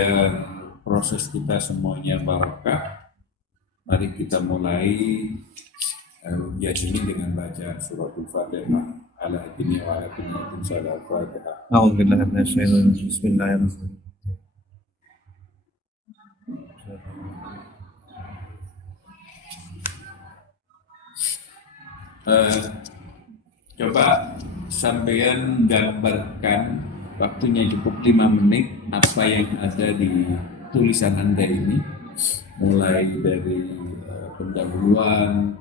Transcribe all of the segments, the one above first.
supaya proses kita semuanya barokah, mari kita mulai ujian ini dengan baca suratul Fatihah. Ala hadini wa ala kunyatin salat Fatihah. A'udzubillahi minasyaitonir rajim. Bismillahirrahmanirrahim. Coba sampean gambarkan, waktunya cukup 5 menit, apa yang ada di tulisan Anda ini, mulai dari pendahuluan,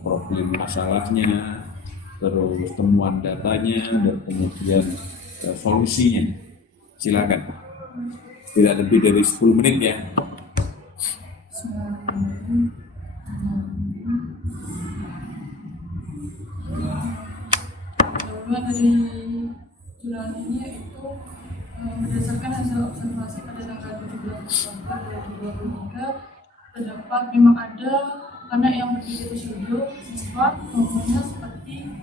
problem masalahnya, terus temuan datanya, dan kemudian solusinya. Silakan, tidak lebih dari 10 menit ya. Dari jurnal ini yaitu berdasarkan hasil observasi pada tanggal 17 Oktober 2023 terdapat memang ada anak yang berpikir pseudo siswa, contohnya seperti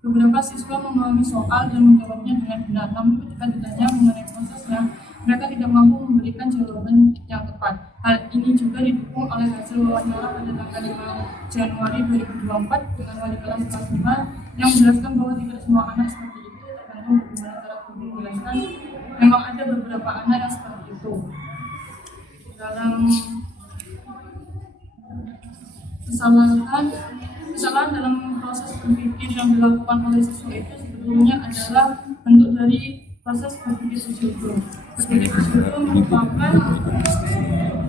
beberapa siswa memahami soal dan menjawabnya dengan benar, namun ketika ditanya mengenai prosesnya mereka tidak mampu memberikan jawaban yang tepat. Hal ini juga didukung oleh hasil wawancara pada tanggal 5 Januari 2024 dengan wali kelas kelas 5 yang menjelaskan bahwa tidak semua anak seperti itu, tergantung bagaimana cara guru menjelaskan. Memang ada beberapa anak yang seperti itu. Dalam kesalahan dalam proses berpikir yang dilakukan oleh siswa itu sebetulnya adalah bentuk dari proses berpikir pseudo. Berpikir pseudo merupakan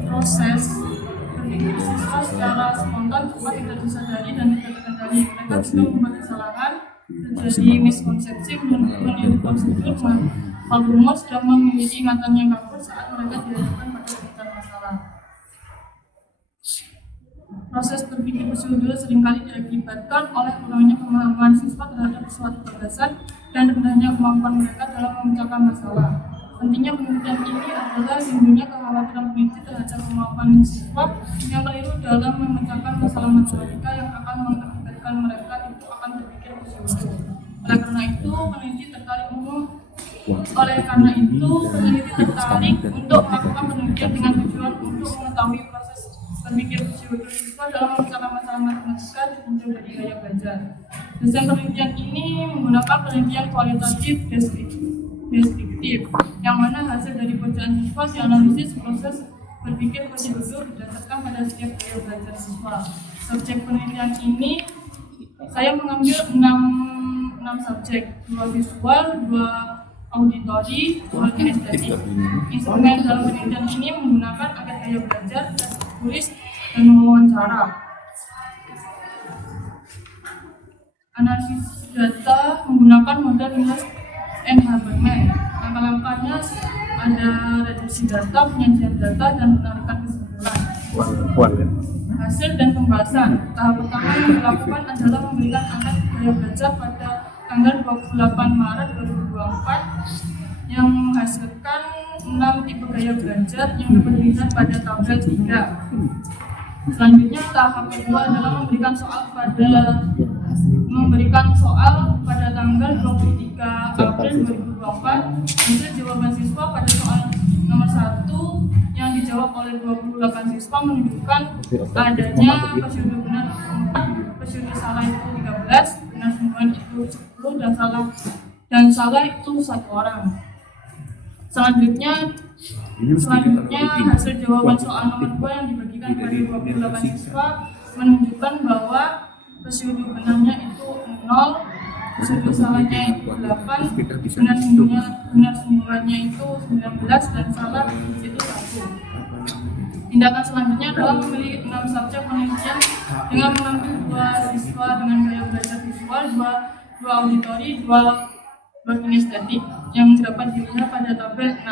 proses berpikir siswa secara spontan, cepat, tidak disadari dan tidak terkendali. Mereka juga membuat kesalahan, terjadi miskonsepsi, meniru prosedur, rumus, dan memiliki ingatan yang kabur saat mereka dihadapkan pada sekitar masalah. Proses berpikir pseudo seringkali diakibatkan oleh kurangnya pemahaman siswa terhadap suatu gagasan dan rendahnya kemampuan mereka dalam memecahkan masalah. Pentingnya penelitian ini adalah timbulnya kekhawatiran peneliti terhadap kemampuan siswa yang keliru dalam memecahkan masalah matematika yang akan mengakibatkan mereka itu akan berpikir pseudo. Oleh karena itu, peneliti tertarik untuk melakukan penelitian dengan tujuan untuk mengetahui proses berpikir pseudo siswa dalam memecahkan masalah matematika ditinjau dari gaya belajar. Desain penelitian ini menggunakan penelitian kualitatif deskriptif, yang mana hasil dari bacaan siswa dianalisis proses berpikir pseudo berdasarkan pada setiap gaya belajar siswa. Subjek penelitian ini saya mengambil 6 subjek, 2 visual, 2 auditori, 2 kinestetik. Instrumen dalam penelitian ini menggunakan angkat gaya belajar, tulis, dan mewawancara. Analisis data menggunakan model Niels and Habermas. Langkah-langkahnya ada reduksi data, penyajian data, dan penarikan kesimpulan. Hasil dan pembahasan. Tahap pertama yang dilakukan adalah memberikan angkat gaya belajar pada tanggal 28 Maret 2024 yang menghasilkan 6 tipe gaya belajar yang dapat dilihat pada tabel 3. Selanjutnya tahap kedua adalah memberikan soal pada tanggal 23 April 2024. Hasil jawaban siswa pada soal nomor 1 yang dijawab oleh 28 siswa menunjukkan adanya pseudo benar 4, pseudo salah itu 13, benar semua itu 10, dan salah itu 1 orang. Selanjutnya hasil jawaban soal nomor 2 yang dibagikan pada 28 siswa menunjukkan bahwa pseudo benarnya itu 0, pseudo salahnya itu 8, benar semuanya itu 19, dan salah itu 1. Tindakan selanjutnya adalah memilih 6 subjek penelitian dengan mengambil 2 siswa dengan gaya belajar visual, 2 auditori, 2 kinestetik yang dapat dilihat pada tabel 6.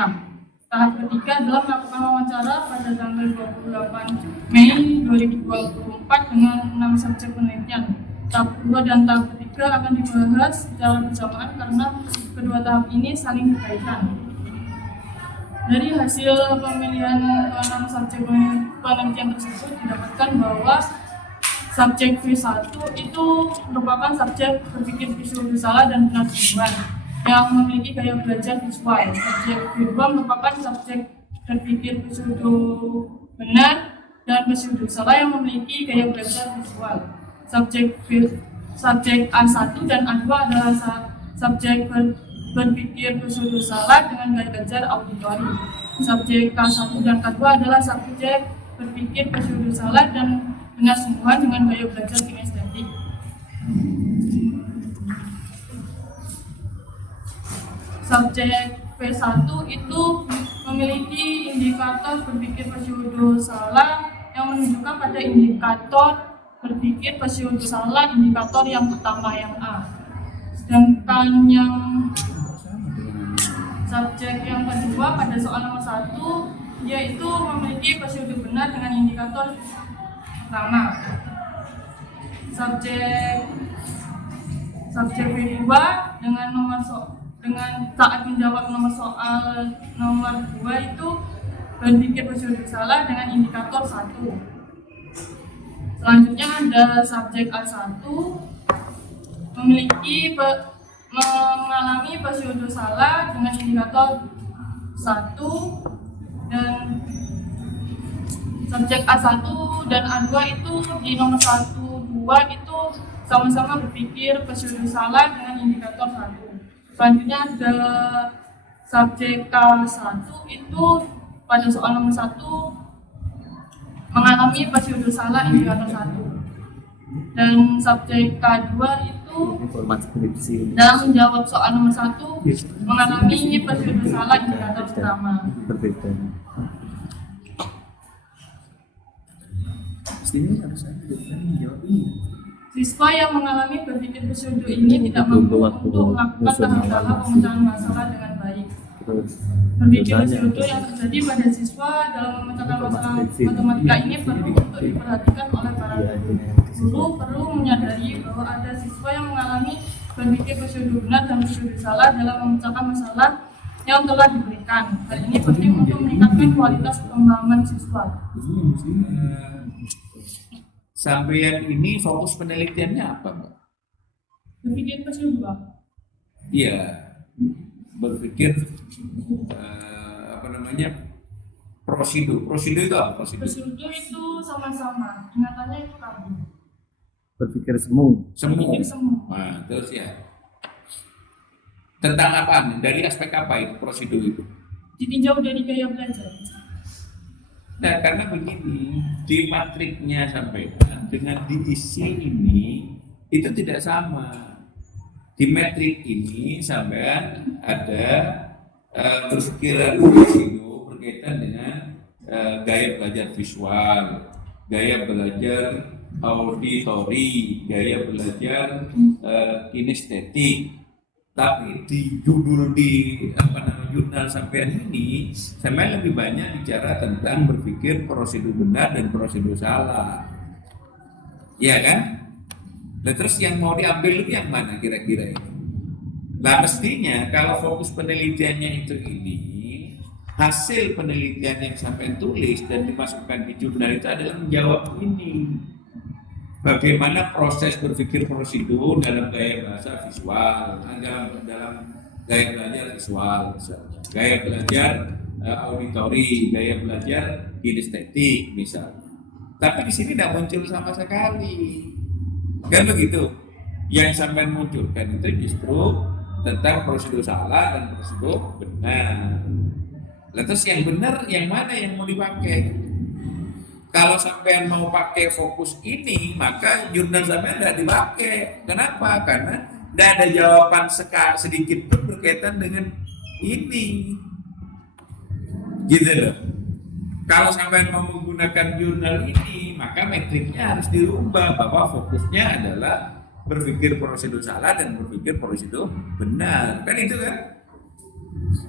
Tahap ketiga adalah melakukan wawancara pada tanggal 28 Mei 2024 dengan 6 subjek penelitian. Tahap kedua dan tahap ketiga akan dibahas secara bersamaan karena kedua tahap ini saling berkaitan. Dari hasil pemilihan 6 subjek penelitian tersebut didapatkan bahwa subjek V1 itu merupakan subjek berpikir visual bersalah dan benar tujuan. yang memiliki gaya belajar visual. Subjek kedua merupakan subjek berpikir pseudo benar dan pseudo salah yang memiliki gaya belajar visual. Subjek A1 dan A2 adalah subjek berpikir pseudo salah dengan gaya belajar auditori. Subjek K1 dan K2 adalah subjek berpikir pseudo salah dan benar semua dengan gaya belajar kinestetik. Subjek P1 itu memiliki indikator berpikir pseudo salah yang menunjukkan pada indikator berpikir pseudo salah indikator yang pertama yang A. Sedangkan yang subjek yang kedua pada soal nomor 1 yaitu memiliki pseudo benar dengan indikator pertama. Subjek B2 dengan saat menjawab nomor soal nomor 2 itu berpikir pseudo salah dengan indikator 1. Selanjutnya ada subjek A1 mengalami pseudo salah dengan indikator 1 dan subjek A1 dan A2 itu di nomor 1, 2 itu sama-sama berpikir pseudo salah dengan indikator 1. Selanjutnya ada subjek K1 itu pada soal nomor 1 mengalami pseudo salah indikator 1. Dan subjek K2 itu dalam menjawab soal nomor 1 mengalami pseudo salah indikator pertama. Berbeda. Pastinya harus ada menjawab ini. Siswa yang mengalami berpikir pseudo ini tidak mampu untuk melakukan tahap pemecahan masalah dengan baik. Berpikir pseudo yang terjadi pada siswa dalam memecahkan masalah matematika ini perlu untuk diperhatikan oleh para guru. Perlu menyadari bahwa ada siswa yang mengalami berpikir pseudo benar dan pseudo salah dalam memecahkan masalah yang telah diberikan. Hal ini penting untuk meningkatkan kualitas pemahaman siswa. Sampean ini fokus penelitiannya apa, Mbak? Berpikir pseudo. Iya, berpikir prosedur. Prosedur itu apa? Prosedur itu sama-sama, ingatannya itu kabur. Berpikir semu. Berpikir semu. Nah, terus ya. Tentang apa? Dari aspek apa itu prosedur itu? Ditinjau dari gaya belajar. Nah, karena begini, di matriknya sampai dengan diisi ini itu tidak sama. Di metrik ini sampean ada berpikiran itu berkaitan dengan gaya belajar visual, gaya belajar auditori, gaya belajar kinestetik. Tapi di judul jurnal sampean ini, sampean lebih banyak bicara tentang berpikir prosedur benar dan prosedur salah. Iya kan? Nah, terus yang mau diambil itu yang mana kira-kira ini? Nah, mestinya kalau fokus penelitiannya itu ini, hasil penelitian yang sampean tulis dan dimasukkan di jurnal itu adalah menjawab ini. Bagaimana proses berpikir prosedur dalam gaya bahasa visual, dalam gaya belajar visual, gaya belajar auditori, gaya belajar kinestetik misalnya. Tapi di sini tidak muncul sama sekali, kan begitu? Yang sampai munculkan itu justru tentang prosedur salah dan prosedur benar. Terus yang benar yang mana yang mau dipakai? Kalau sampean mau pakai fokus ini, maka jurnal sampean tidak dipakai. Kenapa? Karena tidak ada jawaban sedikit pun berkaitan dengan ini. Gitu loh. Kalau sampean mau menggunakan jurnal ini, maka metriknya harus dirubah bahwa fokusnya adalah berpikir prosedur salah dan berpikir prosedur benar. Kan itu kan?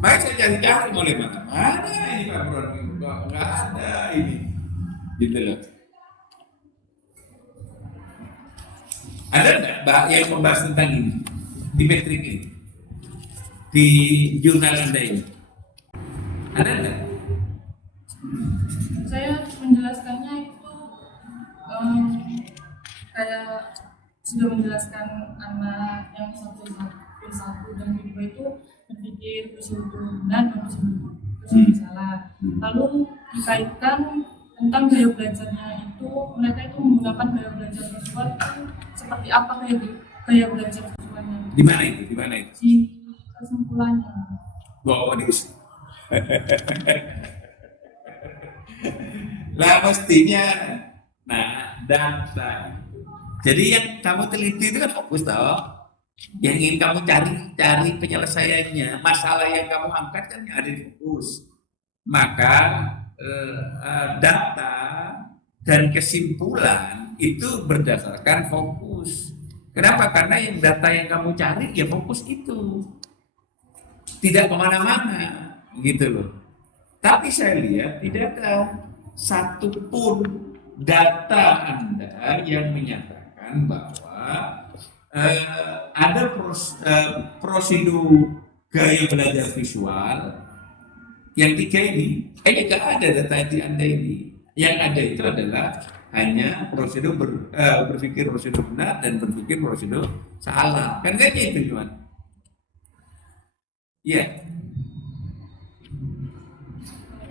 Baik, saya cari-cari mulai mana ini Pak Bro? Nggak ada ini. Gitu loh. Ada nggak yang membahas tentang ini di metrik ini di jurnal Anda ini? Ada nggak? Saya menjelaskannya itu kayak sudah menjelaskan anak yang satu satu dan kedua itu berpikir prosedur benar dan prosedur salah. Lalu dikaitkan tentang gaya belajarnya itu, mereka itu menggunakan gaya belajar visual itu seperti apa gaya belajar visualnya? Di mana itu? Di mana itu? Di kesimpulannya. Oh, lah mestinya, nah data. Jadi yang kamu teliti itu kan fokus toh. Yang ingin kamu cari penyelesaiannya, masalah yang kamu angkat kan ada di fokus. Maka data dan kesimpulan itu berdasarkan fokus. Kenapa? Karena yang data yang kamu cari ya fokus itu, tidak kemana-mana gitu loh. Tapi saya lihat tidak ada satupun data Anda yang menyatakan bahwa ada prosedur gaya belajar visual yang 3 ini. Nggak ada data di Anda ini. Yang ada itu adalah hanya prosedur berpikir prosedur benar dan berpikir prosedur salah. Kan kayaknya itu cuman. Iya.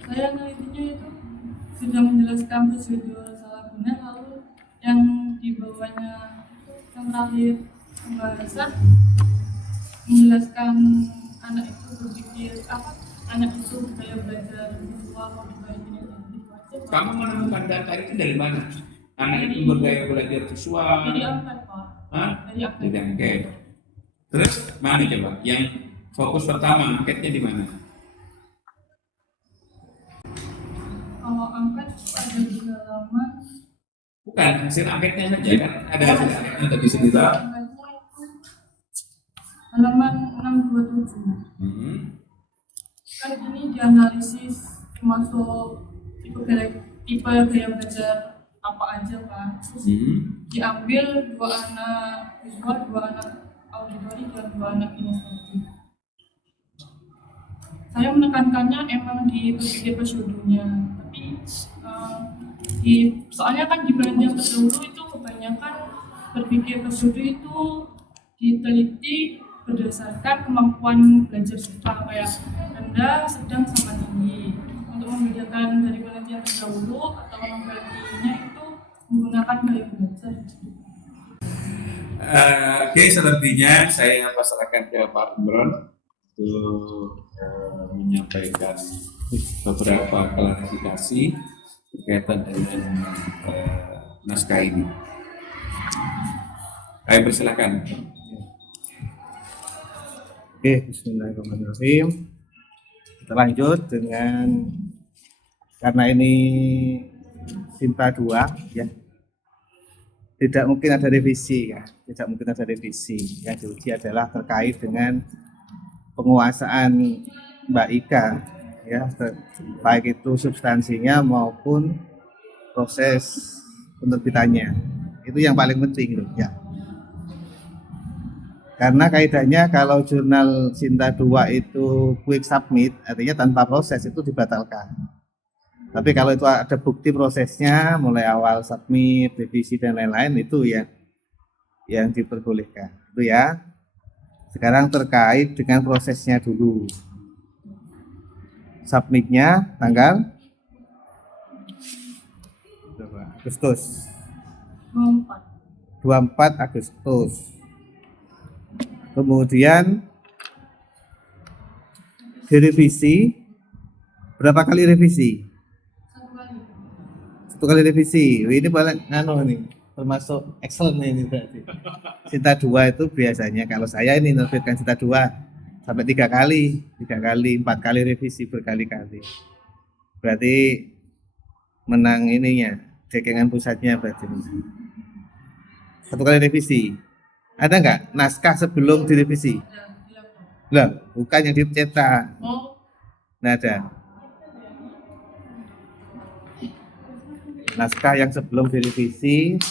Saya analitinya itu sudah menjelaskan prosedur salah benar, lalu yang di bawahnya yang terakhir pembahasan menjelaskan anak itu berpikir apa, anak itu gaya belajar visual mau dibagiin itu aja. Kamu menemukan data itu dari mana? Anak itu bergaya belajar visual. Dari angkat Pak. Hah? Dari angkat. Dari angket. Terus mana coba? Yang fokus pertama angketnya di mana? Kalau angkat ada di halaman. Bukan hasil angketnya saja kan? Ada hasil angketnya tadi sekitar. Angkatnya itu halaman 627. Kan ini dianalisis termasuk tipe gaya belajar apa aja Pak. Terus diambil 2 anak visual, 2 anak auditori dan 2 anak kinestetik. Saya menekankannya emang di berpikir prosedurnya, tapi soalnya kan di bagian terdahulu itu kebanyakan berpikir prosedur itu diteliti berdasarkan kemampuan belajar siswa kayak rendah, sedang, sama tinggi. Untuk membedakan dari penelitian terdahulu atau membedakannya itu menggunakan gaya belajar. Oke, selebihnya saya pasrahkan ke Pak Imron untuk menyampaikan beberapa klarifikasi berkaitan dengan naskah ini. Saya persilakan. Oke, bismillahirrahmanirrahim. Kita lanjut dengan, karena ini Sinta 2 ya. Tidak mungkin ada revisi ya, tidak mungkin ada revisi. Yang diuji adalah terkait dengan penguasaan Mbak Ika ya, baik itu substansinya maupun proses penerbitannya. Itu yang paling penting loh ya. Karena kaidahnya kalau jurnal Sinta 2 itu quick submit, artinya tanpa proses itu dibatalkan. Tapi kalau itu ada bukti prosesnya, mulai awal submit, revisi dan lain-lain, itu ya yang diperbolehkan. Itu ya. Sekarang terkait dengan prosesnya dulu. Submitnya tanggal Agustus. 24 Agustus. Kemudian direvisi, berapa kali revisi? 1 kali revisi. Ini paling nih, termasuk excellent ini berarti. Sinta 2 itu biasanya kalau saya ini menerbitkan Sinta 2 sampai 3 kali, 4 kali revisi berkali-kali. Berarti menang ininya, cekengan pusatnya berarti. 1 kali revisi. Ada nggak naskah sebelum direvisi? Lah, bukan yang dicetak. Nah, ada. Naskah yang sebelum direvisi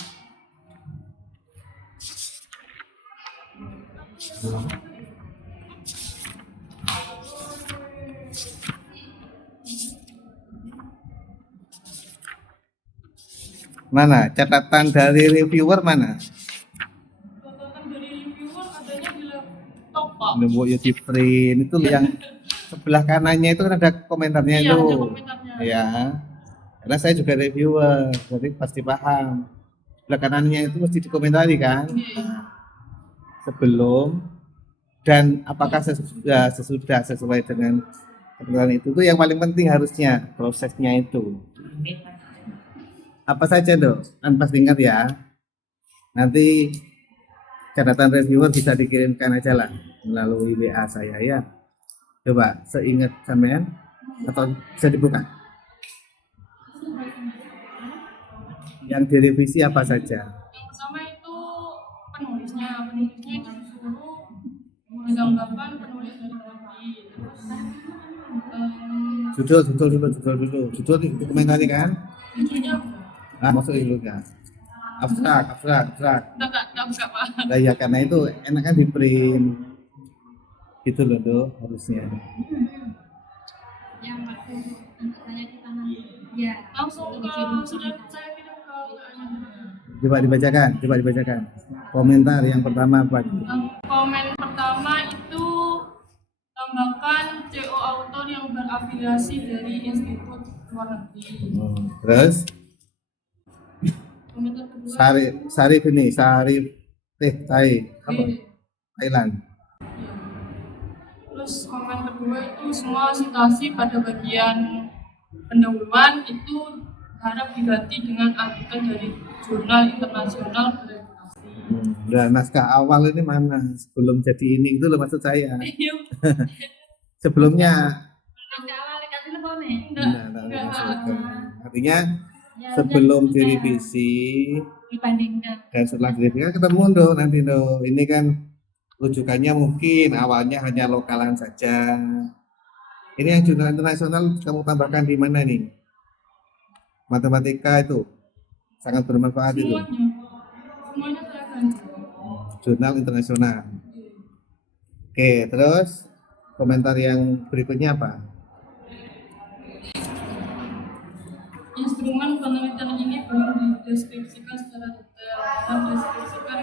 mana? Catatan dari reviewer mana? Catatan dari reviewer adanya di laptop Pak. Nembok ya di print itu yang sebelah kanannya itu kan ada komentarnya Iya, itu. ada komentarnya. Ya. Karena saya juga reviewer, jadi pasti paham. Sebelah kanannya itu mesti dikomentari kan. Iya. Sebelum dan apakah sesudah sesuai dengan ketentuan itu tuh yang paling penting harusnya prosesnya itu. Apa saja dok? Kan pasti ingat ya. Nanti catatan reviewer bisa dikirimkan aja lah melalui WA saya ya. Coba seingat sampean atau bisa dibuka. Yang direvisi apa saja? Yang pertama itu penulisnya itu disuruh menambahkan penulis dari lagi. Terus Judul dikomentari kan? judulnya Masuk dulu kan? Abstrak. enggak buka Pak. Nah, ya karena itu enak kan di print. Gitu loh dok harusnya. Yang waktu untuk saya di tangan ya Langsung ke sudah saya kirim ke WA-nya. Coba dibacakan. Komentar yang pertama apa? Komen pertama itu tambahkan CO autor yang berafiliasi dari institut luar negeri. Terus Komentar kedua Sarif Thai apa? iya. Thailand. Terus komen kedua itu semua citasi pada bagian pendahuluan itu harap diganti dengan artikel dari jurnal internasional bereputasi. Nah, naskah awal ini mana? Sebelum jadi ini itu loh maksud saya. Iya. Sebelumnya ada awal kan telepon nih Enggak. maksudnya. Artinya ya, sebelum udah direvisi dibandingkan dan setelah direvisi kan ketemu dong nanti dong. Ini kan rujukannya mungkin awalnya hanya lokalan saja. Ini yang jurnal internasional kamu tambahkan di mana nih? Matematika itu sangat bermanfaat itu. Semuanya saya ganti. Jurnal internasional. Oke, terus komentar yang berikutnya apa? Instrumen penelitian ini belum dideskripsikan secara detail. Mendeskripsikan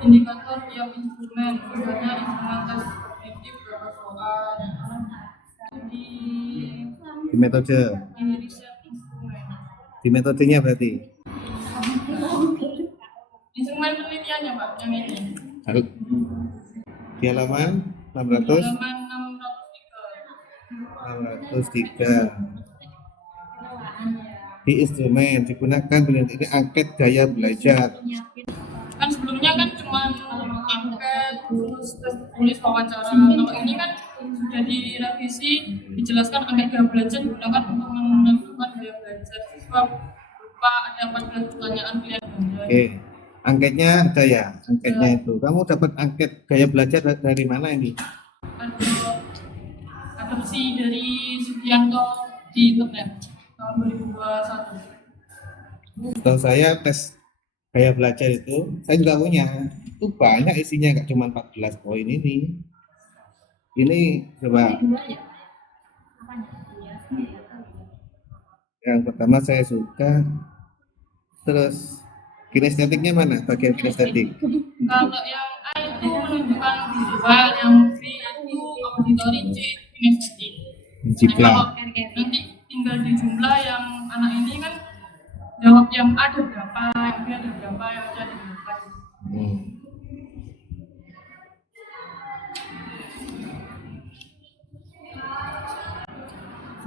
indikator tiap instrumen, misalnya instrumen tes kognitif berapa soal, Di metode, di riset instrumen. di metodenya berarti. Instrumen penelitiannya Pak, yang ini. Di halaman 600, Halaman 603. 603. Di instrumen digunakan penelitian ini angket gaya belajar. Kan sebelumnya kan cuma angket, terus tes tulis wawancara. Kalau ini kan sudah direvisi, dijelaskan angket gaya belajar digunakan untuk menentukan gaya belajar siswa berupa ada 14 pertanyaan pilihan ganda. Oke, angketnya ada ya, angketnya itu. Kamu dapat angket gaya belajar dari mana ini? Adopsi dari Sugianto di internet tahun 2021. Setahu saya tes gaya belajar itu, saya juga punya. Itu banyak isinya, nggak cuma 14 poin ini. Ini coba dua ya apanya yang pertama saya suka. Terus kinestetiknya mana? Bagian kinestetik. Kalau yang A itu menunjukkan visual, yang B itu auditory, C kinestetik. Jipla. Nanti tinggal di jumlah yang anak ini kan jawab yang A ada berapa, yang B ada berapa, yang C ada berapa.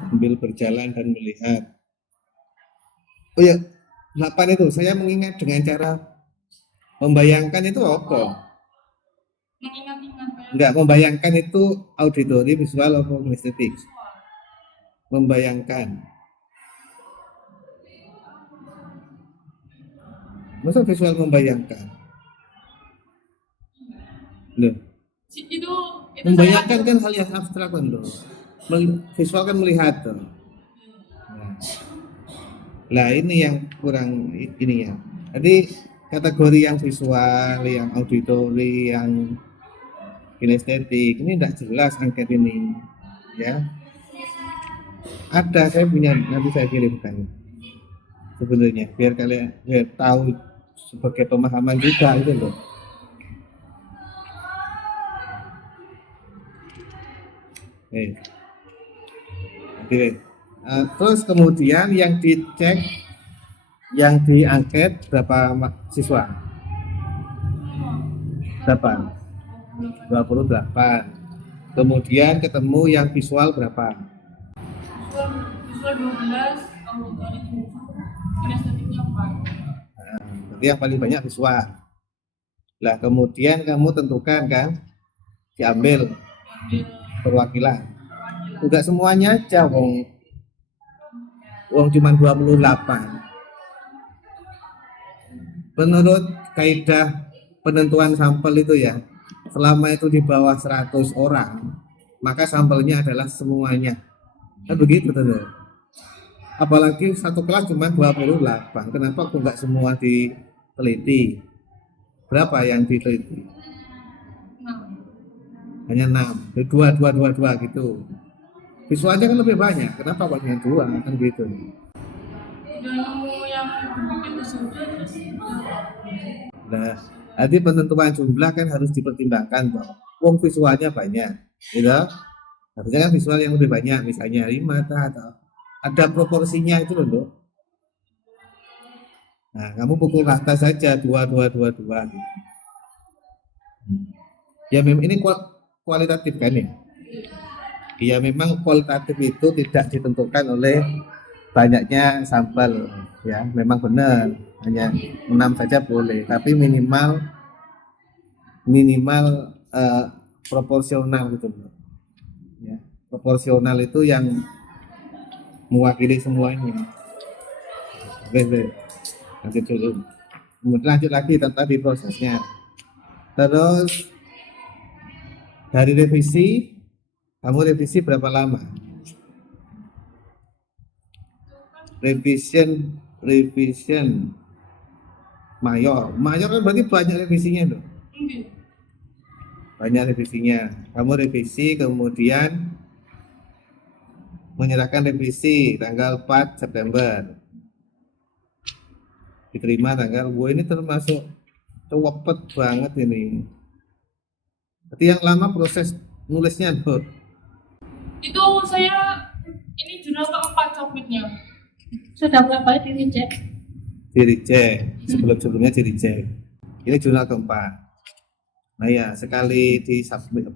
Sambil berjalan dan melihat. Oh ya, 8 itu saya mengingat dengan cara membayangkan itu apa? Mengingat-ingat kayak Enggak, membayangkan itu auditori, visual, atau kinestetik. Membayangkan. Masa visual membayangkan? Loh, itu membayangkan kan hal yang abstrak kan loh. Visual kan melihat tuh. Nah, ini yang kurang ini ya. Jadi kategori yang visual, yang auditori, yang kinestetik ini tidak jelas angket ini, ya. Ada, saya punya, nanti saya kirimkan sebenarnya biar kalian tahu sebagai pemahaman juga itu loh. Oke. Oke. Terus kemudian yang dicek, yang diangket berapa siswa? Berapa? 28. Kemudian ketemu yang visual berapa? Visual 12, auditory 7, kinestetiknya 4. Berarti yang paling banyak visual. Lah kemudian kamu tentukan kan, diambil Ambil perwakilan. perwakilan. Enggak semuanya aja, wong cuma 28. Menurut kaidah penentuan sampel itu ya, selama itu di bawah 100 orang, maka sampelnya adalah semuanya. Kan begitu teman. Apalagi satu kelas cuma 28. Kenapa kok enggak semua diteliti? Berapa yang diteliti? Nah, Hanya 6. Dua gitu. Visualnya kan lebih banyak. Kenapa kok hanya 2? Kan gitu. udah nemu yang dibikin kesudah terus Nah, nanti penentuan jumlah kan harus dipertimbangkan toh. Wong visualnya banyak, gitu. Harusnya kan visual yang lebih banyak, misalnya 5 atau ada proporsinya itu loh, Dok. Nah, kamu pukul rata saja 2 gitu. Ya memang ini kualitatif kan ya. Ya memang kualitatif itu tidak ditentukan oleh banyaknya sampel ya, memang benar hanya 6 saja boleh, tapi minimal proporsional gitu loh. Ya, proporsional itu yang mewakili semuanya. Oke, lanjut dulu. Kemudian lanjut lagi tadi prosesnya. Terus dari revisi, kamu revisi berapa lama? Revision mayor kan berarti banyak revisinya dong. mungkin Banyak revisinya. Kamu revisi kemudian menyerahkan revisi tanggal 4 September. Diterima tanggal, ini termasuk cepet banget ini. Berarti yang lama proses nulisnya tuh. itu saya ini jurnal keempat submitnya. Sudah berapa kali di reject? Di reject, sebelumnya di reject. Ini jurnal keempat. Nah ya, sekali di submit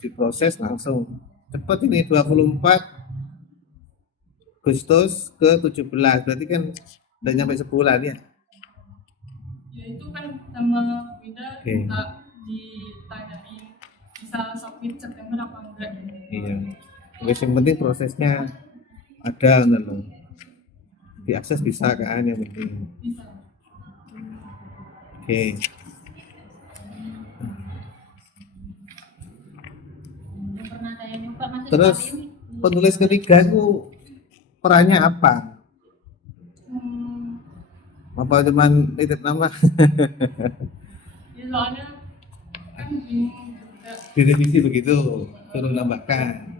diproses langsung cepat ini 24 Agustus ke 17, berarti kan udah nyampe sebulan ya. Ya itu kan sama Winda Oke. minta ditanyain bisa submit September apa enggak. Iya. Terus yang penting prosesnya ada loh. Diakses bisa kan yang penting. Bisa. Oke. Belum pernah ada yang nyoba masih Terus sekali ini. penulis ketiga itu perannya apa? Hmm, Apa cuman nitip nama? ya soalnya kan bingung juga Direvisi begitu, suruh nambahkan.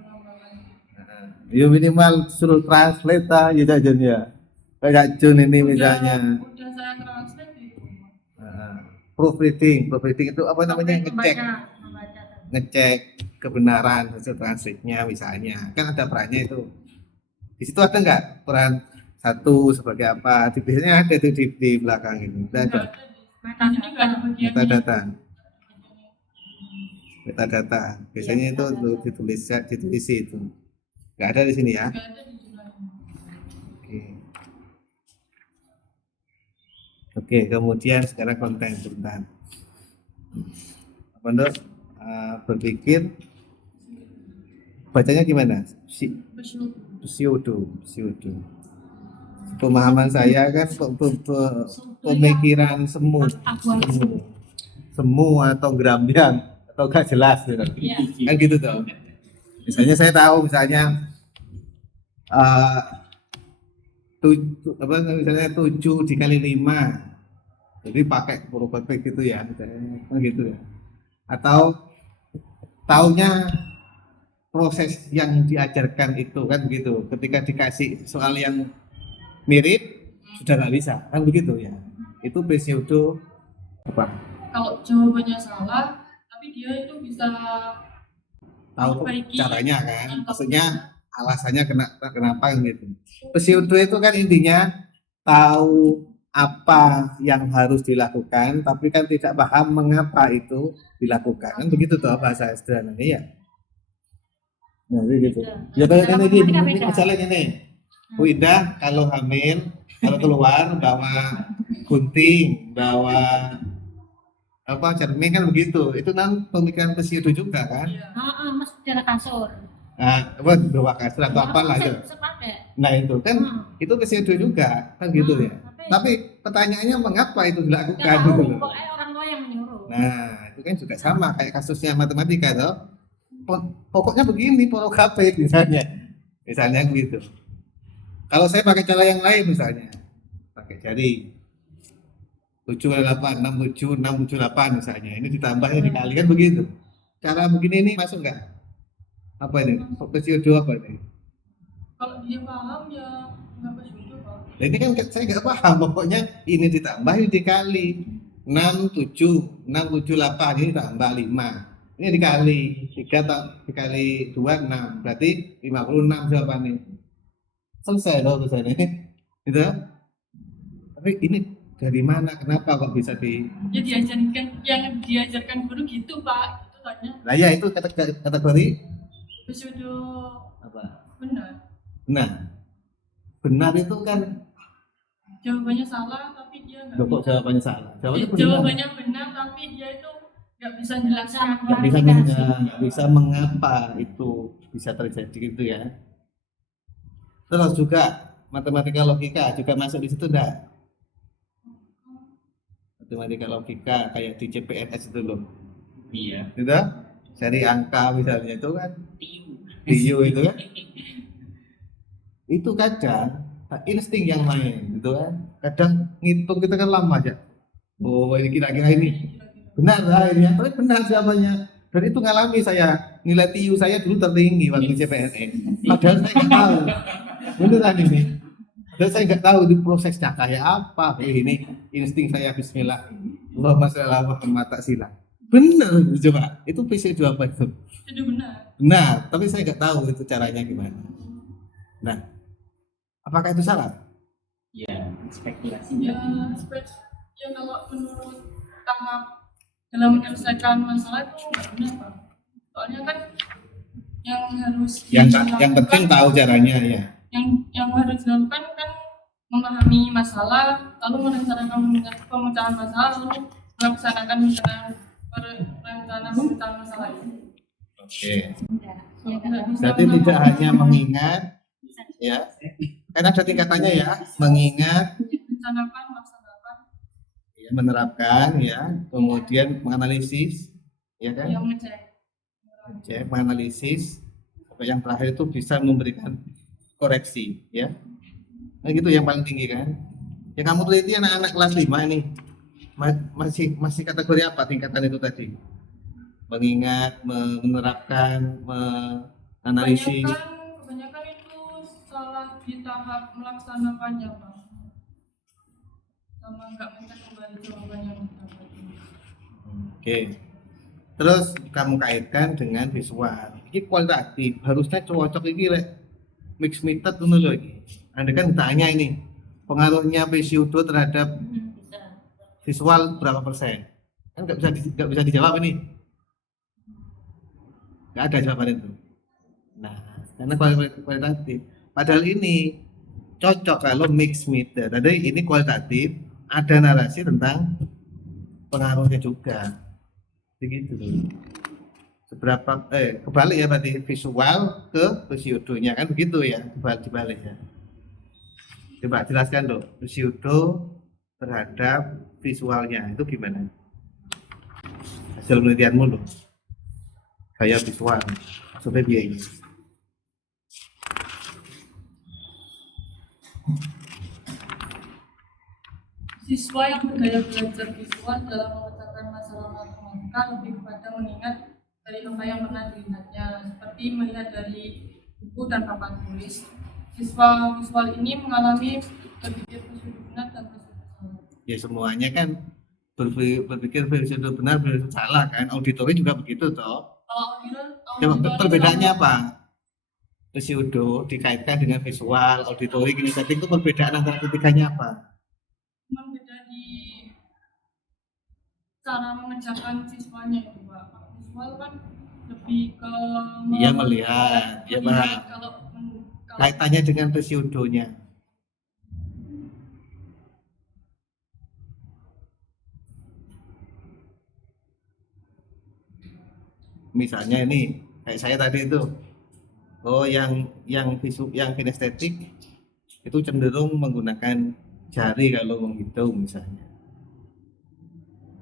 Ya minimal suruh translate ya Jun ya. Kayak Jun ini misalnya. udah saya translate itu. Proofreading itu apa namanya, Membaca. ngecek kebenaran hasil translate-nya misalnya. Kan ada perannya itu. Di situ ada nggak peran satu sebagai apa? Biasanya ada itu di belakang itu. Ada Di sini nggak ada bagian metadata. Biasanya itu untuk ditulis itu. Nggak ada di sini ya. nggak ada di jurnal ini. Oke. Oke, kemudian sekarang konten sebentar. Apa Dok? Berpikir bacanya gimana? Pseudo. Pemahaman saya kan pemikiran semu atau gerambyang atau gak jelas gitu. Iya. Kan gitu tuh. Misalnya saya tahu misalnya misalnya 7 dikali 5, jadi pakai propertik gitu ya misalnya, kan gitu ya. Atau taunya proses yang diajarkan itu kan begitu, ketika dikasih soal yang mirip sudah nggak bisa kan begitu ya. Itu pseudo apa? Kalau jawabannya salah tapi dia itu bisa tahu Perbaiki. caranya kan, maksudnya alasannya kenapa gitu. Pseudo itu kan intinya tahu apa yang harus dilakukan, tapi kan tidak paham mengapa itu dilakukan. Kan begitu toh bahasa sederhananya ya. Nah, gitu. Ya kayak Dalam ini matematika beda. misalnya nih, Bu Indah kalau hamil, kalau keluar bawa gunting, bawa apa cermin kan begitu. Itu kan pemikiran pseudo juga kan. Iya. Mas dalam kasur. Nah, apa bawa kasur atau apalah itu. Bisa pakai. Nah itu kan itu pseudo juga kan gitu ya. Tapi Tapi pertanyaannya mengapa itu nggak dilakukan tahu, gitu loh. pokoknya orang tua yang menyuruh. Nah, itu kan juga sama kayak kasusnya matematika toh. Pokoknya begini porokapit misalnya. Misalnya gitu. Kalau saya pakai cara yang lain misalnya, pakai jari 7, 8, 6, 7, 6, 7, 8 misalnya. Ini ditambahnya dikalikan begitu. Cara begini ini masuk nggak? Apa ini? Pseudo apa ini? Kalau dia paham ya nggak bersyukur Pak. Nah, ini kan saya nggak paham. Pokoknya ini ditambah ini dikali 6, 7, 6, 7, 8 ini tambah 5. Ini dikali 3 dikali 2, 6. Berarti 56 jawabannya. Selesai loh tulisannya. Gitu. Tapi ini dari mana? Kenapa kok bisa di? Ya diajarkan yang diajarkan guru gitu Pak. Itu tanya Nah ya itu kategori pseudo apa? benar. Nah, benar itu kan Jawabannya salah tapi dia nggak. loh, kok jawabannya salah. Jawabannya benar. Jawabannya benar tapi dia itu nggak bisa menjelaskan. Nggak bisa mengapa itu bisa terjadi gitu ya. Terus juga matematika logika juga masuk di situ enggak? Matematika logika kayak di CPNS itu loh. Iya. Gitu? Cari angka misalnya itu kan TIU itu kan. Itu kadang insting yang main gitu kan. Kadang ngitung kita kan lama aja. Oh ini kira-kira ini benar akhirnya, tapi benar jawabannya. Dan itu ngalami saya, nilai TIU saya dulu tertinggi waktu CPNS. Padahal saya nggak tahu. Beneran ini. Dan saya nggak tahu di prosesnya kayak apa. Ini insting saya Bismillah. Allahumma sholli ala Muhammad tak sila. Benar coba. Itu pseudo apa itu? Itu benar. Nah, tapi saya nggak tahu itu caranya gimana. Nah, apakah itu salah? Ya, spekulasi. Ya, ya kalau menurut tahap dalam menyelesaikan masalah itu nggak benar Pak. Soalnya kan yang harus Yang dilakukan- penting tahu caranya ya. yang harus dilakukan kan memahami masalah, lalu merencanakan pemecahan masalah, lalu melaksanakan rencana pemecahan masalah itu. Oke. Kalau nggak bisa Berarti tidak hanya mengingat ya. Kan ada tingkatannya ya, mengingat, merencanakan, melaksanakan, ya, menerapkan ya, kemudian menganalisis ya kan? yang ngecek. Cek, menganalisis, sampai yang terakhir itu bisa memberikan koreksi ya. Nah gitu yang paling tinggi kan. Yang kamu teliti anak-anak kelas 5 ini masih kategori apa tingkatan itu tadi? Mengingat, menerapkan, menganalisis. Kebanyakan itu salah di tahap melaksanakannya Pak. Sama nggak mencek kembali jawaban yang didapat. Oke. Terus kamu kaitkan dengan visual. Ini kualitatif, harusnya cocok ini lek mix method itu loh iki. Anda kan ditanya ini pengaruhnya pseudo terhadap Bisa. visual berapa persen? Kan nggak bisa dijawab ini. Nggak ada jawaban itu. Nah, karena kualitatif. Padahal ini cocok kalau mix method. Tadi ini kualitatif, ada narasi tentang pengaruhnya juga. Begitu. Seberapa kebalik ya berarti visual ke pseudonya kan begitu ya, dibalik ya. Coba jelaskan loh, pseudo terhadap visualnya itu gimana? Hasil penelitianmu loh. Kayak visual, maksudnya biaya. Siswa yang bergaya belajar visual dalam memecahkan masalah matematika lebih kepada mengingat dari apa yang pernah dilihatnya, seperti melihat dari buku dan papan tulis. Siswa visual ini mengalami berpikir pseudo benar dan pseudo salah. Ya semuanya kan berpikir pseudo benar, pseudo salah kan. Auditori juga begitu toh. Kalau Perbedaannya apa? Pseudo dikaitkan dengan visual, auditory, kinestetik itu perbedaan antara ketiganya apa? Cuma beda di cara mengerjakan siswanya itu Pak. Kalau visual kan lebih ke Dia melihat, dia melihat, paham. kalau Kaitannya dengan pseudonya. Misalnya ini kayak saya tadi itu, oh yang kinestetik itu cenderung menggunakan jari kalau menghitung misalnya.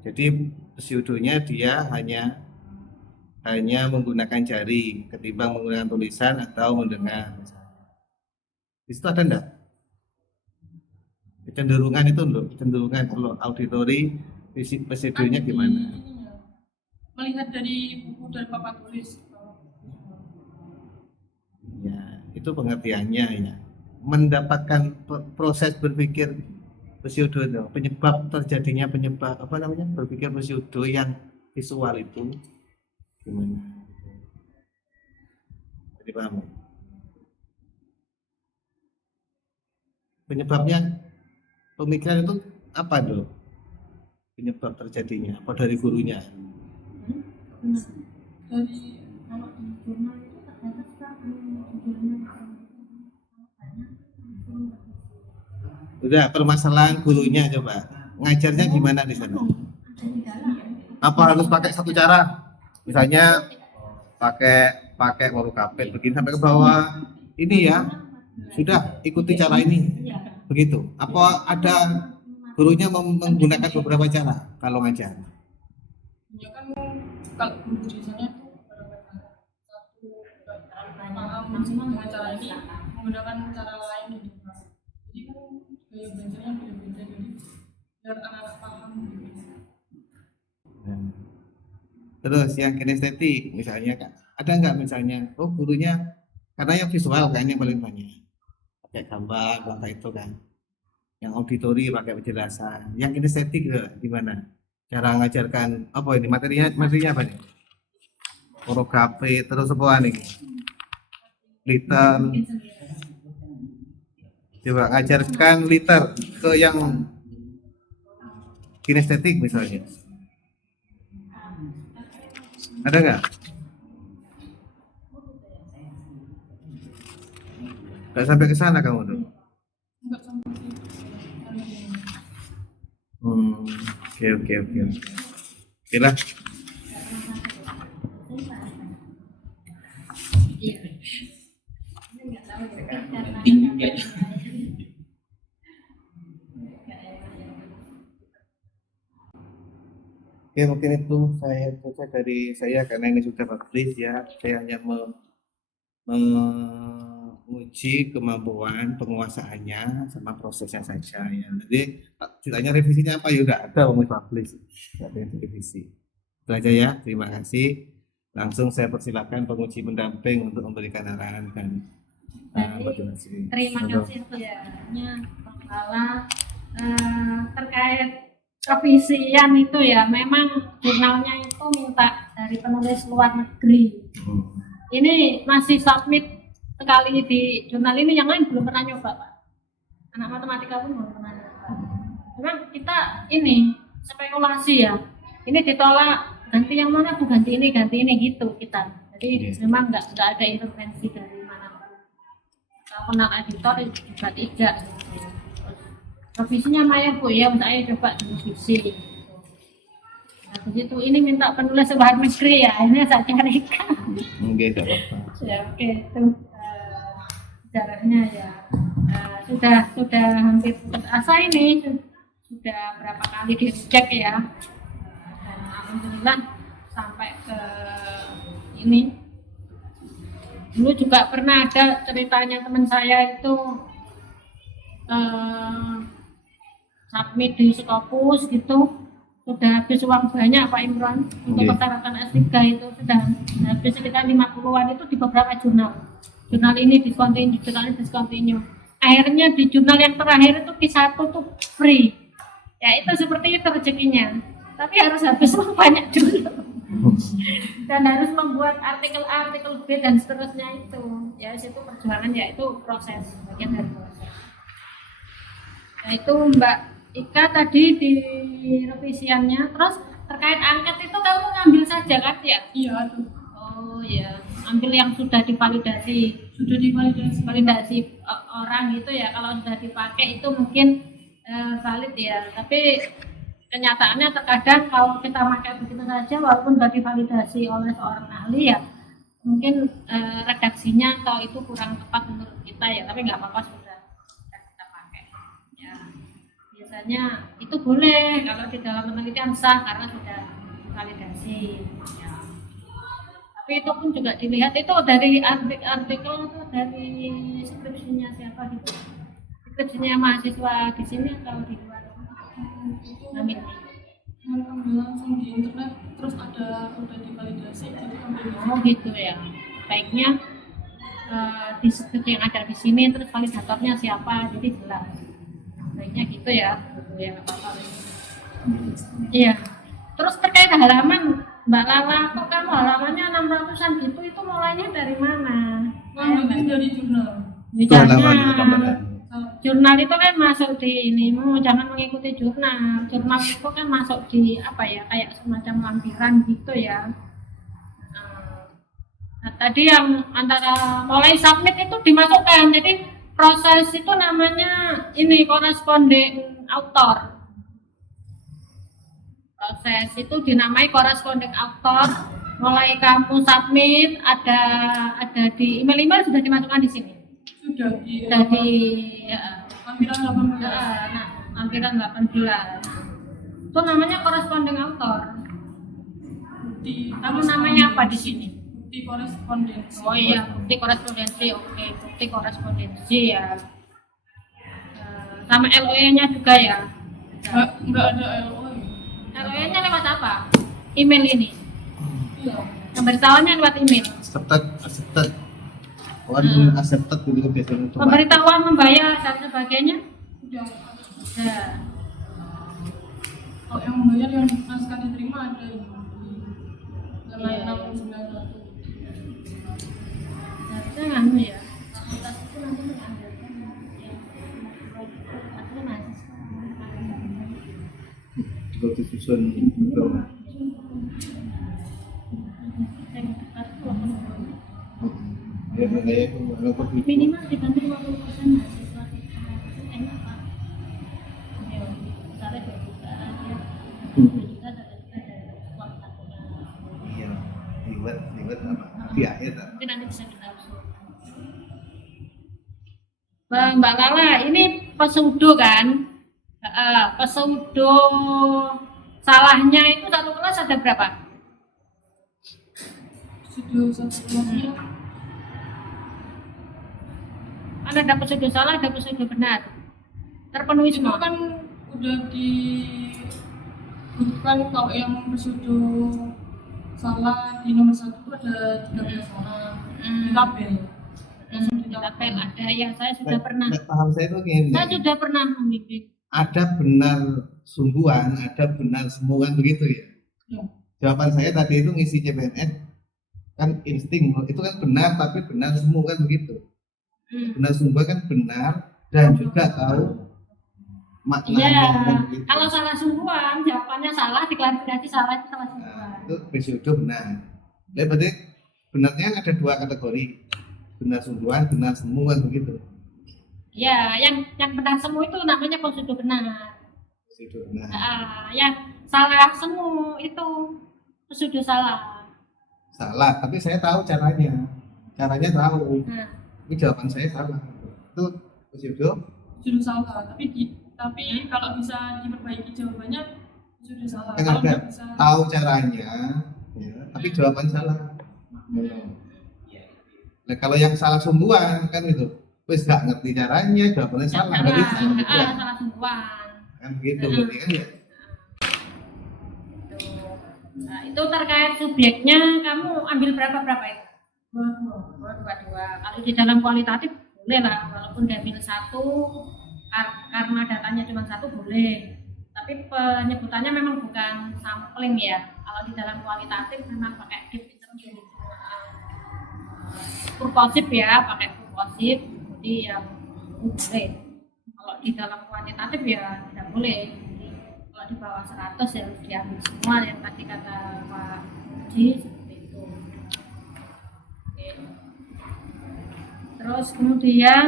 Jadi pseudonya dia hanya menggunakan jari ketimbang menggunakan tulisan atau mendengar. Di situ ada enggak kecenderungan itu loh, kecenderungan kalau auditory pseudonya gimana? melihat dari buku dari papan tulis. Ya, itu pengertiannya ya. Mendapatkan proses berpikir pseudo itu, penyebab terjadinya berpikir pseudo yang visual itu gimana? Jadi paham? Penyebabnya pemikiran itu apa dong? Penyebab terjadinya apa dari gurunya? Dari Kalau di jurnal itu terbatas Pak, judulnya Udah, permasalahan gurunya coba. Ngajarnya gimana di sana? ada di dalam. Apa harus pakai satu cara? Misalnya pakai kapel begini sampai ke bawah. Ini ya. Sudah ikuti cara ini. Begitu. Apa ada gurunya menggunakan beberapa cara kalau ngajar? ya kan kalau guru biasanya tuh beberapa cara. Satu paham dengan cara ini menggunakan cara lain gitu Pak. Jadi kan gaya belajarnya beda-beda, jadi biar anak-anak paham gitu. Terus yang kinestetik misalnya kan ada nggak misalnya gurunya karena yang visual kan yang paling banyak pakai gambar pakai itu kan, yang auditori pakai penjelasan, yang kinestetik gimana cara ngajarkan apa ini materinya apa nih, orografi terus apa nih liter, coba ngajarkan liter ke yang kinestetik misalnya. Ada nggak? Nggak sampai ke sana kamu tuh. Enggak sampai sih. Oke. Oke lah. Oke, mungkin itu saya baca dari saya karena ini sudah publish ya. Saya hanya menguji kemampuan penguasaannya sama prosesnya saja ya. Jadi ditanya revisinya apa ya udah ada publish, nggak ada yang direvisi. Itu aja ya. Terima kasih. Langsung saya persilakan penguji pendamping untuk memberikan arahan dan motivasi. Terima kasih atas Kepala terkait revisian itu ya, memang jurnalnya itu minta dari penulis luar negeri. Ini masih submit sekali di jurnal ini, yang lain belum pernah nyoba Pak. Anak matematika pun belum pernah nyoba. Memang kita ini spekulasi ya, ini ditolak ganti yang mana Bu, ganti ini gitu kita. Jadi memang nggak ada intervensi dari mana. Kalau kenal editor juga tidak. Revisinya Maya Bu ya, saya coba revisi. Nah, begitu ini minta penulis luar negeri ya, ini saya carikan. Enggak ada apa-apa. Ya, oke, itu jaraknya ya. Sudah hampir putus asa ini, sudah berapa kali dicek ya. Dan alhamdulillah sampai ke ini. Dulu juga pernah ada ceritanya teman saya itu submit di Scopus gitu, sudah habis uang banyak Pak Imran untuk persyaratan S3 itu, sudah habis sekitar 50-an itu di beberapa jurnal ini discontinue. Akhirnya di jurnal yang terakhir itu Q1 tuh free ya. Itu seperti itu rezekinya, tapi harus habis uang banyak dulu dan harus membuat artikel A, artikel B dan seterusnya itu ya situ perjuangan ya itu proses bagian dari proses. Nah itu Mbak Ika tadi di revisiannya terus terkait angket itu kamu ngambil saja kan ya? Iya, aduh. Oh ya, ambil yang sudah divalidasi, validasi orang gitu ya. Kalau sudah dipakai itu mungkin valid ya. Tapi kenyataannya terkadang kalau kita pakai begitu saja, walaupun sudah divalidasi oleh seorang ahli ya, mungkin redaksinya atau itu kurang tepat menurut kita ya. Tapi nggak apa-apa sudah kita pakai. Ya, biasanya itu boleh kalau di dalam penelitian sah karena sudah validasi. Ya. Tapi itu pun juga dilihat itu dari artikel atau dari skripsinya siapa gitu. Skripsinya mahasiswa di sini atau di luar? Amin. Ambil langsung di internet terus udah divalidasi jadi ambil. Oh gitu ya. Baiknya di skripsi yang ada di sini terus validatornya siapa jadi jelas. Baiknya gitu ya. Gitu ya nggak apa-apa. Iya. Terus terkait halaman Mbak Lala, kok kamu halamannya 600-an gitu, itu mulainya dari mana? Ngambil dari jurnal. Misalnya, jurnal itu kan masuk di ini, jangan mengikuti jurnal. Jurnal itu kan masuk di apa ya, kayak semacam lampiran gitu ya. Nah, tadi yang antara mulai submit itu dimasukkan, jadi proses itu namanya ini corresponding author. Proses itu dinamai corresponding author. Mulai kamu submit ada di email sudah dimasukkan di sini. Sudah di lampiran 18. Nah, lampiran 18. Itu namanya corresponding author. Kamu namanya apa di sini? Bukti korespondensi. Oh iya, bukti korespondensi. Oke, bukti korespondensi ya. Sama LOE-nya juga ya. Enggak ada LOE. LOE-nya lewat apa? Email ini. Iya. Pemberitahuannya lewat email. accepted. Accepted gitu biasanya. Pemberitahuan membayar dan sebagainya. Sudah. Ya. Kalau yang membayar yang naskah diterima ada di Iya. 691. Harusnya nganu ya. Fakultas itu nanti menganggarkan yang artinya mahasiswa. Kalau disusun gitu. Ya, Minimal dibantu 50% mahasiswa itu enak Pak. Ya, misalnya 2 juta ya. 2 juta dari uang satunya. Iya, liwat apa? Di akhir tak? Mungkin nanti bisa kita usul. Mbak Lala, ini pseudo kan? Pseudo salahnya itu satu kelas ada berapa? Sudah satu kelasnya. Kan ada pseudo salah, ada pseudo benar. Terpenuhi Itu semua. kan udah bukan kalau yang pseudo salah di nomor 1 itu ada 13 orang di tabel. Di tabel ada ya, saya sudah pernah. Paham saya itu gini. Saya sudah pernah membimbing. Ada benar sungguhan, ada benar semuan begitu ya. Ya. Jawaban saya tadi itu ngisi CPNS kan insting, itu kan benar tapi benar semua kan begitu. Benar sungguh kan benar dan juga tahu maknanya Iya, kan begitu. kalau salah sungguhan, jawabannya salah, diklarifikasi salah itu salah sungguhan. Nah, itu pseudo benar. Jadi berarti benarnya ada 2 kategori. Benar sungguhan, benar semua kan begitu. Ya, yang benar semu itu namanya pseudo benar. Pseudo benar. Yang salah semu itu pseudo salah. Salah, tapi saya tahu caranya. Caranya tahu. Nah, Tapi jawaban saya salah. Itu pseudo Sudah salah, tapi kalau bisa diperbaiki jawabannya sudah salah. kan Kalau ada nggak bisa tahu caranya, ya, tapi jawaban salah. Nah, kalau yang salah sungguhan kan gitu, wis gak ngerti caranya, jawabannya salah, berarti salah juga. salah sungguhan. Kan begitu berarti kan ya. Nah, itu terkait subjeknya kamu ambil berapa itu? Dua. Kalau di dalam kualitatif boleh lah, walaupun diambil 1 karena datanya cuma 1 boleh. Tapi Tapi penyebutannya memang bukan sampling ya. Kalau di dalam kualitatif memang pakai deep interview. Purposif ya, pakai purposif. Jadi yang boleh. Kalau di dalam kuantitatif ya tidak boleh. Jadi, kalau di bawah 100 ya harus diambil semua yang tadi kata Pak Haji seperti itu. Oke. Terus kemudian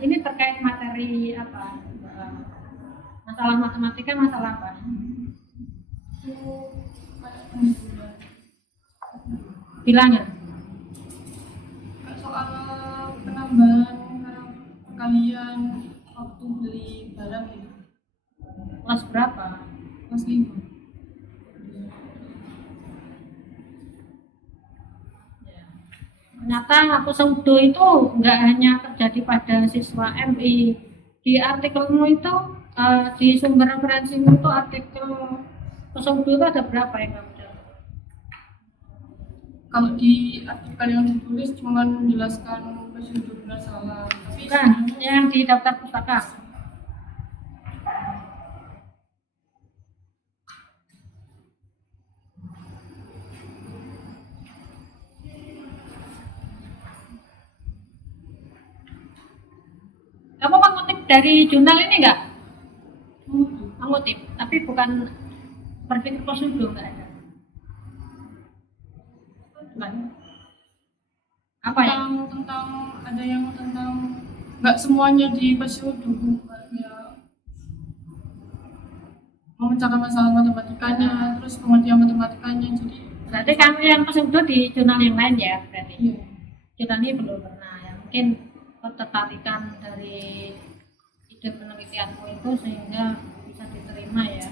ini terkait materi apa? Masalah matematika, masalah apa? Itu kayak penghitungan. Bilangan. Soal penambahan kalian waktu beli barang itu Kelas berapa? kelas 5. Ternyata aku pseudo itu nggak hanya terjadi pada siswa MI. Di artikelmu itu, di sumber referensimu itu artikel pseudo itu ada berapa yang kamu dapat? Kalau di artikel yang ditulis cuma menjelaskan prosedur benar salah, tapi Bukan, yang di daftar pustaka. Kamu mengutip dari jurnal ini enggak? Mengutip, tapi bukan berpikir prosedur enggak ada. Bukan. Apa ya? tentang ada yang tentang nggak semuanya di pseudo ya, memecahkan masalah matematikanya, terus pengertian matematikanya, jadi Berarti kamu yang pseudo di jurnal yang lain ya? Berarti iya. jurnal ini belum pernah ya. Mungkin ketertarikan dari ide penelitianmu itu sehingga bisa diterima ya.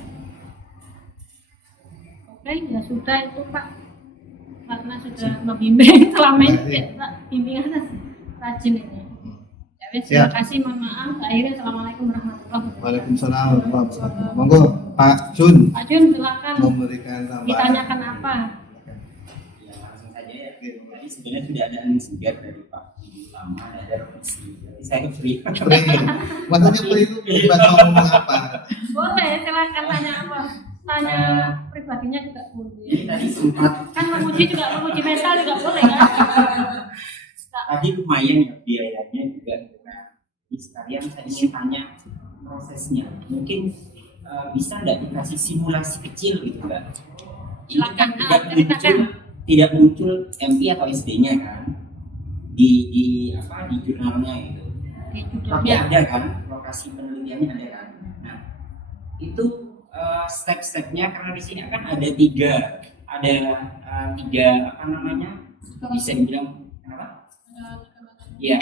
Oke, ya sudah itu Pak, karena sudah membimbing selama ini ya, bimbingannya rajin ini. Ya wes, terima kasih, mohon maaf. Akhirnya assalamualaikum warahmatullahi wabarakatuh. Waalaikumsalam warahmatullahi wabarakatuh. Monggo Pak Jun Pak Jun silakan memberikan tambahan. ditanyakan apa? Ya langsung saja ya. Tadi sebenarnya sudah ada angin segar dari Pak Ibu Lama ada revisi. Jadi saya free. Maksudnya Pak itu bebas ngomong apa? Boleh, silakan tanya apa? Tanya pribadinya juga boleh. Jadi tadi sempat Kan memuji juga, memuji mental juga boleh kan? tadi lumayan ya biayanya juga. Jadi sekalian saya ingin tanya prosesnya. Mungkin bisa nggak dikasih simulasi kecil gitu Mbak? Ini kan tidak muncul MI atau SD-nya kan di apa di jurnalnya gitu. Di Tapi judulnya. ada kan lokasi penelitiannya ada kan. Nah itu step-stepnya karena di sini kan ada tiga apa namanya bisa dibilang kenapa? Ya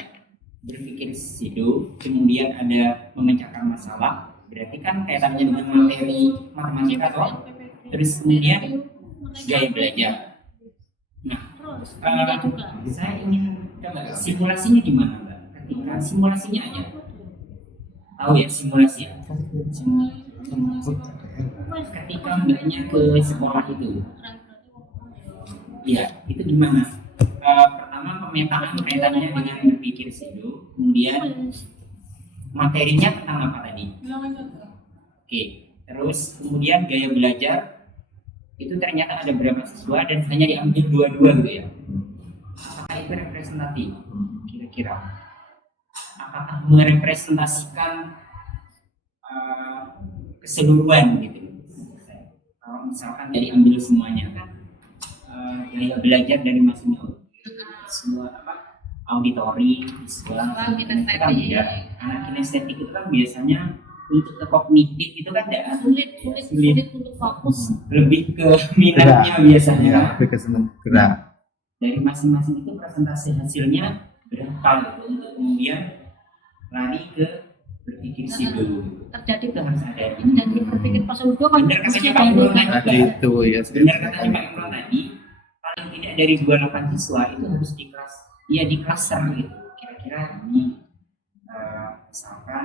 berpikir sido, kemudian ada memecahkan masalah. Berarti kan kaitannya dengan materi matematika toh. Terus kemudian gaya belajar. Nah, Terus, ini juga. saya ingin coba simulasinya gimana Mbak? Ketika simulasinya aja, tahu ya simulasi ya? Ketika Mbaknya ke sekolah itu, ya itu gimana? Pertama pemetaan kaitannya dengan berpikir sido, kemudian materinya tentang apa tadi? bilang aja Oke, terus kemudian gaya belajar itu ternyata ada berapa siswa dan hanya diambil dua-dua gitu ya. Apakah itu representatif? Kira-kira apakah merepresentasikan keseluruhan gitu? Kalau misalkan dari ambil semuanya kan gaya belajar dari masing-masing semua apa auditori, visual, itu kan beda. Karena kinestetik itu kan biasanya untuk ke kognitif itu kan tidak sulit untuk fokus. lebih ke minatnya biasanya. Ya, lebih ke seneng gerak. Dari masing-masing itu presentasi hasilnya berapa gitu untuk kemudian lari ke berpikir sido. Terjadi Itu harus ada. ini jadi berpikir pseudo kan Benar katanya Pak baru Imron kan. tadi. Tadi itu ya. Benar katanya Pak Imron tadi. Paling tidak dari 28 siswa itu harus di kelas, ya di cluster gitu. Kira-kira ini misalkan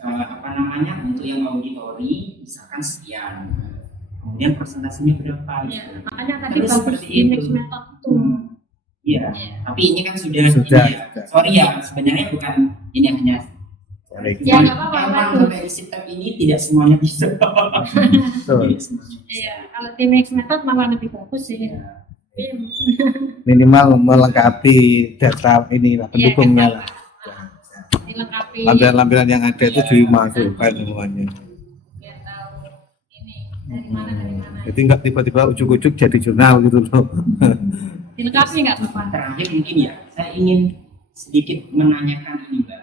apa namanya untuk yang auditori misalkan sekian. Kemudian presentasinya berapa? Ya, Gitu. makanya tadi Terus bagus seperti di itu. mix method tuh. Iya, Ya. tapi ini kan sudah Sudah. ini ya. Sorry ya, sebenarnya bukan ini hanya Ya nggak apa-apa, Emang bagus. dari step ini tidak semuanya bisa. Betul. Tidak semuanya. Iya, kalau di mix method malah lebih bagus sih. Tapi, Minimal melengkapi data ini lah, pendukungnya lah. dilengkapi Lampiran-lampiran yang ada itu dimasukkan semuanya. biar tahu ini dari mana. Jadi nggak tiba-tiba ujuk-ujuk jadi jurnal gitu loh. Dilengkapi nggak apa-apa. Terakhir mungkin ya, saya ingin sedikit menanyakan ini Mbak.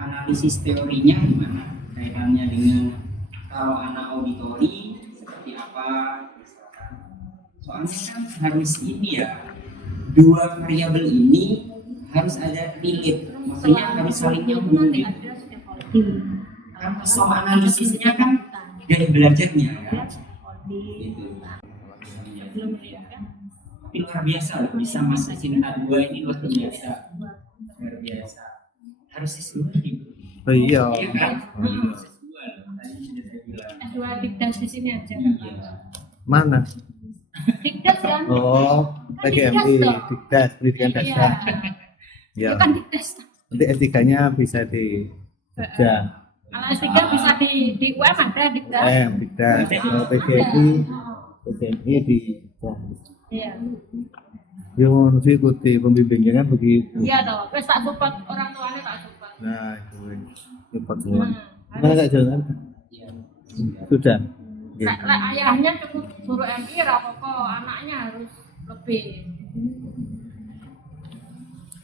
Analisis teorinya gimana? Kaitannya dengan kalau anak auditori seperti apa? Misalkan. Soalnya kan harus ini ya, dua variabel ini harus ada relate, maksudnya harus saling nyambung Nanti gitu. ada scaffolding. Kan soal analisisnya kan gaya belajarnya kan. Gitu. Belum ya kan? Tapi luar biasa loh, bisa masuk cinta dua ini luar biasa. Luar biasa. Harus S2 nih. Oh iya. Iya kan? Harus S2 loh. Tadi sudah saya bilang. S2 dikdas di sini aja. Iya. Mana? Dikdas kan? Oh, Kan PGMI, dikdas dong. Dikdas, pendidikan dasar. Iya. Ya. Bukan dikdas. Nanti S3-nya bisa di Jogja. Kalau S3 bisa di UM ada dikdas. Dikdas. Kalau PGMI di Jogja. Iya. Yang sih ikuti pembimbingnya kan begitu. Iya toh, wes tak support orang tuanya tak support. Nah, itu cepat semua. Nah, Mana Kak Jonan? Iya. Sudah. Lah ayahnya cukup guru MI apa-apa, anaknya harus lebih.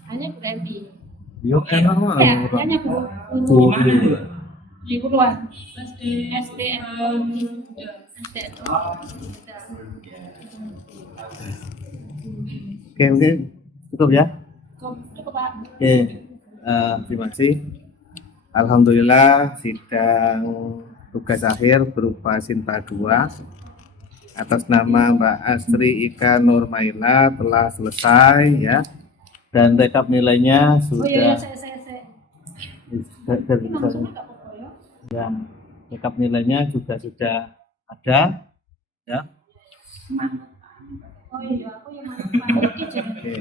Hanya guru MI. Yo enak mah. Ya, hanya guru Guru. Mana tuh? di guruan. SD SD SD. Oke, mungkin cukup ya. Cukup Pak. Oke, terima kasih. Alhamdulillah sidang tugas akhir berupa Sinta 2 atas nama Mbak Astri Ika Nurmaila telah selesai ya, dan rekap nilainya Oh iya, sudah saya. dari Ini langsungnya nggak apa-apa ya. ya, rekap nilainya juga sudah ada ya. Oh iya, aku yang mana aja. Oke,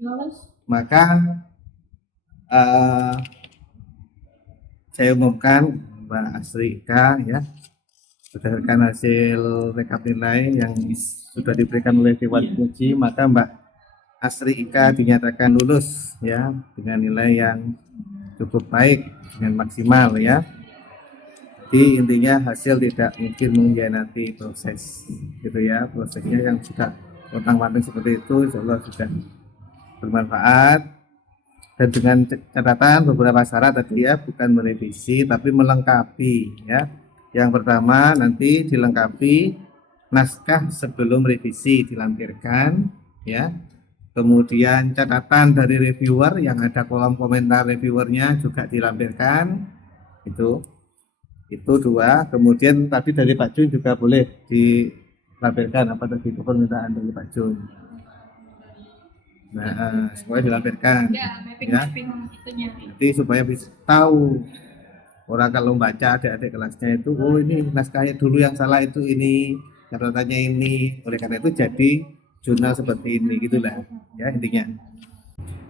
Lulus. maka saya umumkan Mbak Astri Ika ya, berdasarkan hasil rekap nilai yang sudah diberikan oleh Dewan Uji, maka Mbak Astri Ika dinyatakan lulus ya dengan nilai yang cukup baik, dengan maksimal ya. Jadi intinya hasil tidak mungkin mengkhianati proses gitu ya, prosesnya yang sudah matang-matang seperti itu insya Allah sudah bermanfaat, dan dengan catatan beberapa syarat tadi ya, bukan merevisi tapi melengkapi ya. Yang pertama nanti dilengkapi naskah sebelum revisi dilampirkan ya, kemudian catatan dari reviewer yang ada kolom komentar reviewernya juga dilampirkan, itu dua. Kemudian tadi dari Pak Jun juga boleh dilampirkan apa tadi itu permintaan dari Pak Jun. Nah, supaya dilampirkan Ya, ya. mapping itunya. Jadi supaya bisa tahu orang kalau baca adik-adik kelasnya itu, oh ini naskahnya dulu yang salah itu ini, catatannya ini. Oleh karena itu jadi jurnal seperti ini gitulah ya intinya.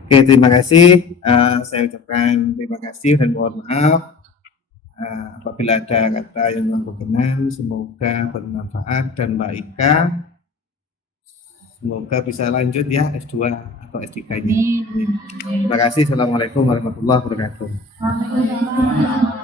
Oke, terima kasih. Saya ucapkan terima kasih dan mohon maaf apabila ada kata yang kurang berkenan. Semoga bermanfaat, dan Mbak Ika semoga bisa lanjut ya S2 atau S3-nya. Terima kasih. Assalamualaikum warahmatullahi wabarakatuh. Waalaikumsalam.